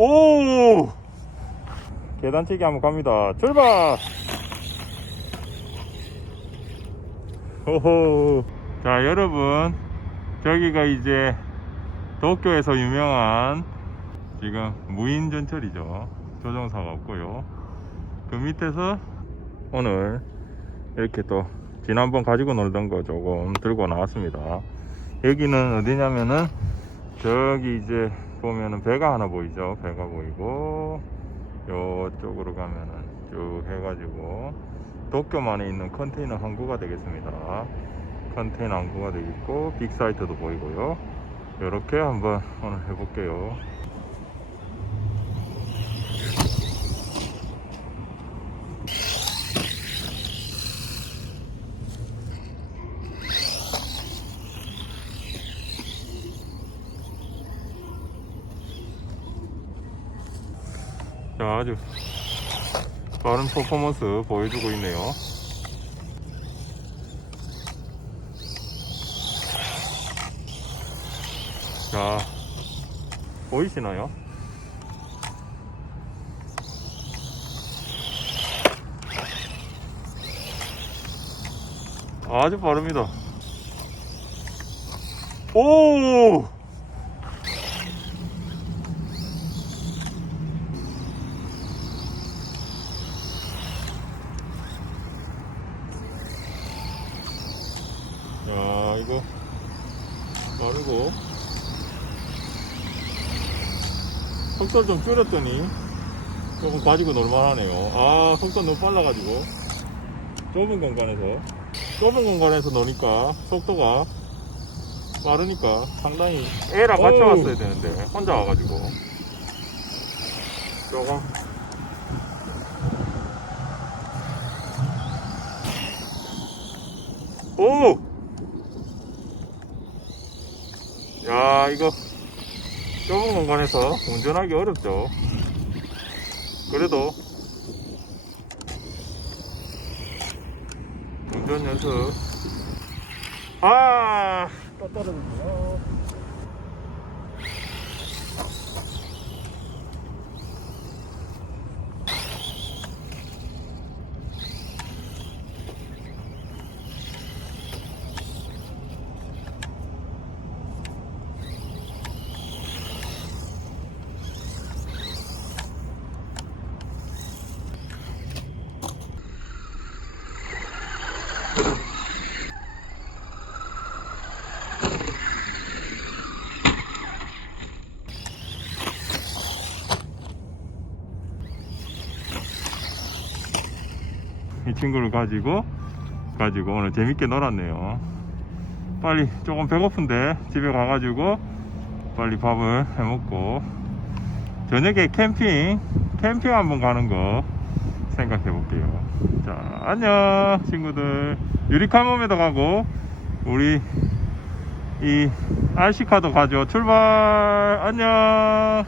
오! 계단치기 한번 갑니다. 출발! 호호. 자, 여러분. 저기가 이제 도쿄에서 유명한 지금 무인 전철이죠. 조종사가 없고요. 그 밑에서 오늘 이렇게 또 지난번 가지고 놀던 거 조금 들고 나왔습니다. 여기는 어디냐면은 저기 이제 보면은 배가 하나 보이죠. 배가 보이고 요쪽으로 가면은 쭉 해가지고 도쿄만에 있는 컨테이너 항구가 되겠습니다. 컨테이너 항구가 되겠고 빅사이트도 보이고요. 이렇게 한번 오늘 해볼게요. 자, 아주 빠른 퍼포먼스 보여주고 있네요. 자, 보이시나요? 아주 빠릅니다. 오! 야, 이거 빠르고 속도 좀 줄였더니 조금 가지고 놀만하네요. 아, 속도 너무 빨라가지고 좁은 공간에서 좁은 공간에서 노니까 속도가 빠르니까 상당히 애랑 같이 어우. 왔어야 되는데 혼자 와가지고 조금 오! 야, 이거 좁은 공간에서 운전하기 어렵죠. 그래도 운전 연습. 아, 또 떨어졌네요. 이 친구를 가지고 가지고 오늘 재밌게 놀았네요. 빨리 조금 배고픈데 집에 가가지고 빨리 밥을 해먹고 저녁에 캠핑 캠핑 한번 가는 거 생각해 볼게요. 자 안녕 친구들 유리카몬에도 가고 우리 이 RC카도 가죠. 출발 안녕.